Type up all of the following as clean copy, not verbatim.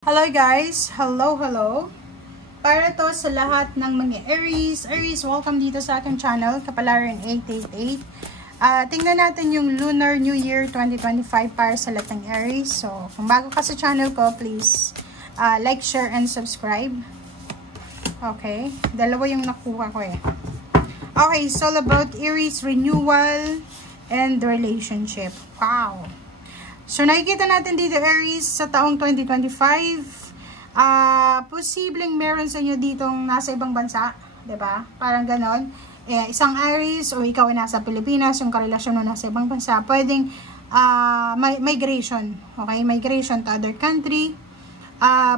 Hello guys! Hello! Para to sa lahat ng mga Aries. Aries, welcome dito sa ating channel, Kapalaran 888. Tingnan natin yung Lunar New Year 2025 para sa lahat ng Aries. So, kung bago ka sa channel ko, please like, share, and subscribe. Okay, dalawa yung nakuha ko eh. Okay, it's all about Aries renewal and relationship. Wow! So, nakikita natin dito, Aries, sa taong 2025, posibleng meron sa inyo ditong nasa ibang bansa, diba? Parang ganon. Isang Aries, o ikaw ay nasa Pilipinas, yung karelasyon mo nasa ibang bansa, pwedeng migration, okay? Migration to other country.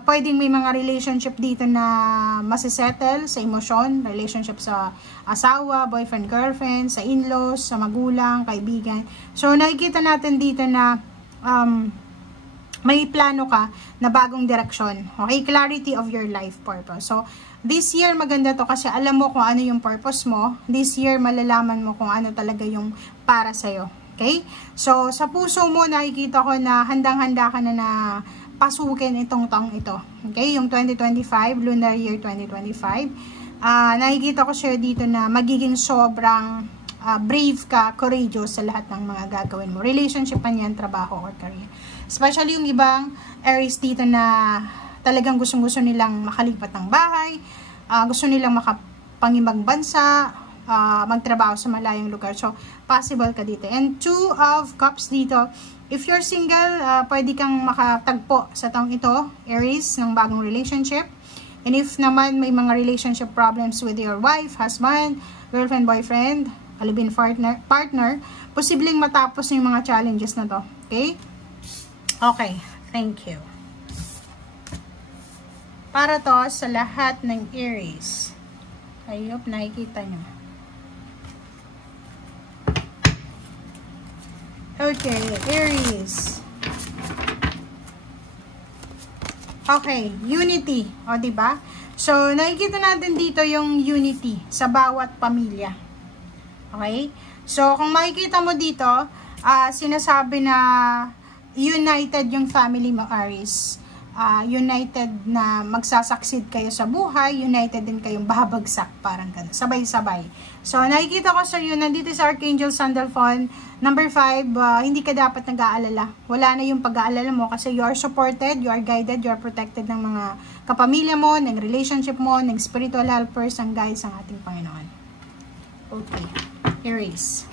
Pwedeng may mga relationship dito na masisettle sa emosyon, relationship sa asawa, boyfriend, girlfriend, sa in-laws, sa magulang, kaibigan. So, nakikita natin dito na may plano ka na bagong direksyon. Okay? Clarity of your life purpose. So, this year maganda to kasi alam mo kung ano yung purpose mo. This year malalaman mo kung ano talaga yung para sa'yo. Okay? So, sa puso mo nakikita ko na handang-handa ka na pasukin itong taong ito. Okay? Yung 2025, Lunar Year 2025. Nakikita ko siya dito na magiging sobrang brave ka, courageous sa lahat ng mga gagawin mo. Relationship man yan, trabaho, or career. Especially yung ibang Aries dito na talagang gusto nilang makalipat ng bahay, gusto nilang makapangibang bansa, magtrabaho sa malayong lugar. So, possible ka dito. And 2 of Cups dito. If you're single, pwede kang makatagpo sa taong ito, Aries, ng bagong relationship. And if naman may mga relationship problems with your wife, husband, girlfriend, boyfriend, alibin partner, posibleng matapos yung mga challenges na to. Okay? Okay. Thank you. Para to sa lahat ng Aries. I hope nakikita nyo. Okay. Aries. Okay. Unity. O, diba? So, nakikita natin dito yung unity sa bawat pamilya. Okay? So, kung makikita mo dito, sinasabi na united yung family mo, Aries. United na magsasucceed kayo sa buhay, united din kayong babagsak, parang gano'n. Sabay-sabay. So, nakikita ko sa iyo, nandito sa Archangel Sandalphon, number 5, hindi ka dapat nag-aalala. Wala na yung pag-aalala mo kasi you are supported, you are guided, you are protected ng mga kapamilya mo, ng relationship mo, ng spiritual helpers, ang guides ng ating Panginoon. Okay. Aries.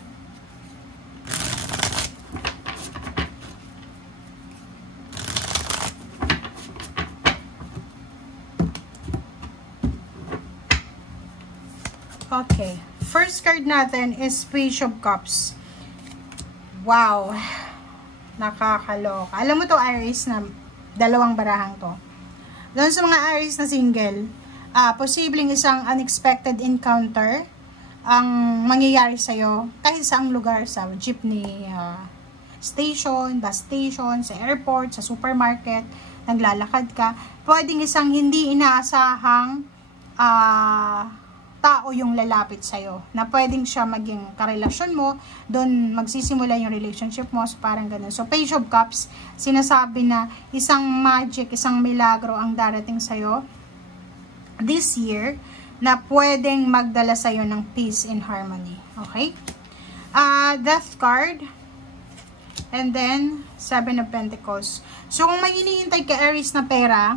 Okay. First card natin is Page of Cups. Wow. Nakakaloka. Alam mo to, Aries, na dalawang barahang to. Doon sa mga Aries na single, posibleng isang unexpected encounter ang mangyayari sa'yo kahit saang lugar, sa jeepney station, bus station, sa airport, sa supermarket, naglalakad ka. Pwedeng isang hindi inaasahang tao yung lalapit sa'yo, na pwedeng siya maging karelasyon mo, doon magsisimula yung relationship mo, so parang ganun. So, Page of Cups, sinasabi na isang magic, isang milagro ang darating sa'yo this year, na pwedeng magdala sa'yo ng peace and harmony. Okay? Death card. And then, 7 of Pentacles. So, kung may hinihintay ka, Aries, na pera,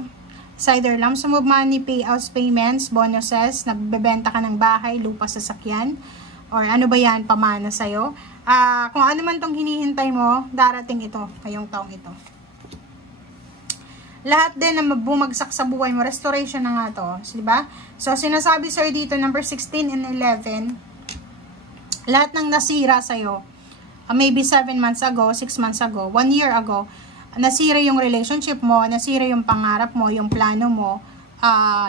it's either lump sum of money, payouts, payments, bonuses, nagbebenta ka ng bahay, lupa, sasakyan, or ano ba yan, pamana sa'yo. Kung ano man tong hinihintay mo, darating ito, ngayong taong ito. Lahat din na bumagsak sa buhay mo, restoration na nga to. So, diba? So, sinasabi sa'yo dito, number 16 and 11, lahat ng nasira sa'yo, maybe 7 months ago, 6 months ago, 1 year ago, nasira yung relationship mo, nasira yung pangarap mo, yung plano mo,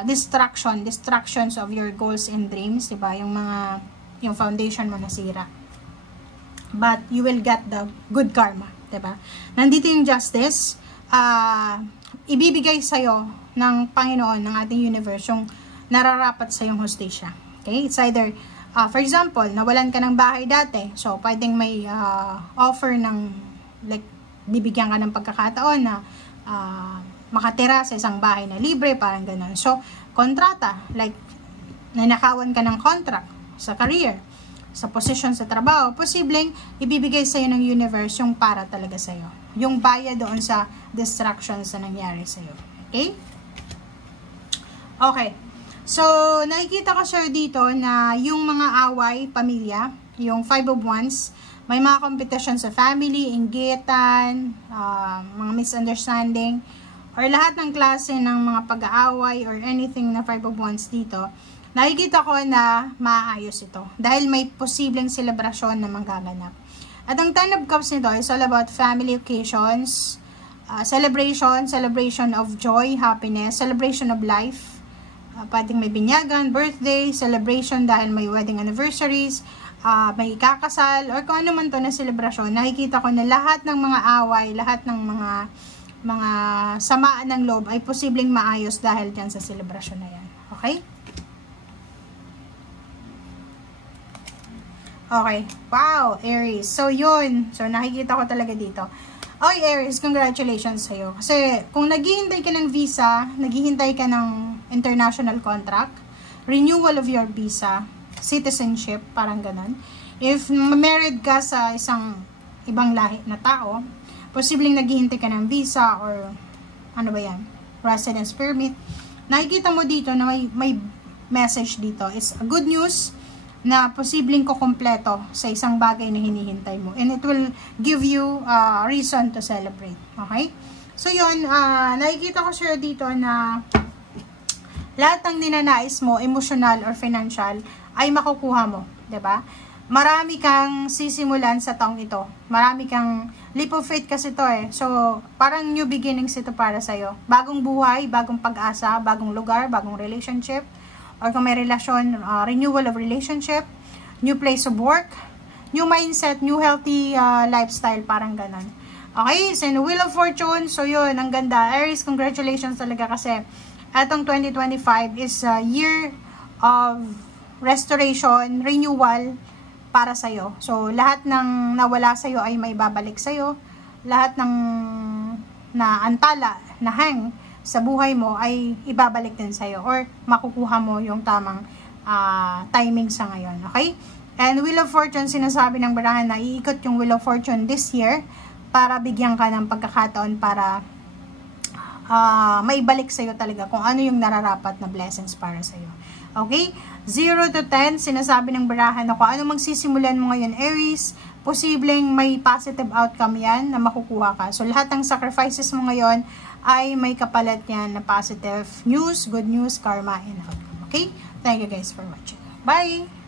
distractions of your goals and dreams, diba? Yung foundation mo nasira. But, you will get the good karma, diba? Nandito yung justice, ibibigay sa'yo ng Panginoon, ng ating universe, yung nararapat sa'yong hustisya. Okay? It's either, for example, nawalan ka ng bahay dati, so pwedeng may offer ng, like, bibigyan ka ng pagkakataon na makatira sa isang bahay na libre, parang ganun. So, kontrata, like, nanakawan ka ng contract sa career, sa position sa trabaho, posibleng ibibigay sa'yo ng universe yung para talaga sa'yo. Yung bayad doon sa distractions na nangyari sa'yo. Okay? Okay. So, nakikita ko sir dito na yung mga away, pamilya, yung 5 of Wands, may mga competition sa family, inggitan, mga misunderstanding, or lahat ng klase ng mga pag-aaway or anything na 5 of Wands dito, nakikita ko na maayos ito dahil may posibleng selebrasyon na manggaganap. At ang 10 of Cups nito is all about family occasions, celebration of joy, happiness, celebration of life, pwedeng may binyagan, birthday, celebration dahil may wedding anniversaries, may ikakasal, or kung ano man to na selebrasyon. Nakikita ko na lahat ng mga away, lahat ng mga samaan ng loob ay posibleng maayos dahil dyan sa selebrasyon na yan. Okay? Okay. Wow, Aries. So, yun. So, nakikita ko talaga dito. Okay, Aries, congratulations sa'yo. Kasi, kung naghihintay ka ng visa, naghihintay ka ng international contract, renewal of your visa, citizenship, parang ganun. If married ka sa isang ibang lahi na tao, posibleng naghihintay ka ng visa or, ano ba yan, residence permit, nakikita mo dito na may message dito. Is a good news na posibleng kukumpleto sa isang bagay na hinihintay mo. And it will give you reason to celebrate. Okay? So, yun, nakikita ko sir dito na lahat ng ninanais mo, emotional or financial, ay makukuha mo. 'Di ba? Marami kang sisimulan sa taong ito. Marami kang leap of faith kasi ito eh. So, parang new beginnings ito para sa'yo. Bagong buhay, bagong pag-asa, bagong lugar, bagong relationship, or kung may relasyon, renewal of relationship, new place of work, new mindset, new healthy lifestyle, parang ganon. Okay, so Wheel of Fortune, so yun, ang ganda. Aries, congratulations talaga kasi atong 2025 is a year of restoration, renewal para sa'yo. So, lahat ng nawala sa'yo ay may babalik sa'yo. Lahat ng naantala, na hang sa buhay mo ay ibabalik din sa'yo or makukuha mo yung tamang timing sa ngayon. Okay? And Wheel of Fortune, sinasabi ng barahan na iikot yung Wheel of Fortune this year para bigyan ka ng pagkakataon para maibalik sa'yo talaga kung ano yung nararapat na blessings para sa'yo. Okay? 0 to 10, sinasabi ng barahan na kung ano magsisimulan mo ngayon, Aries, posibleng may positive outcome yan na makukuha ka. So, lahat ng sacrifices mo ngayon ay may kapalit yan na positive news, good news, karma, and outcome. Okay? Thank you guys for watching. Bye!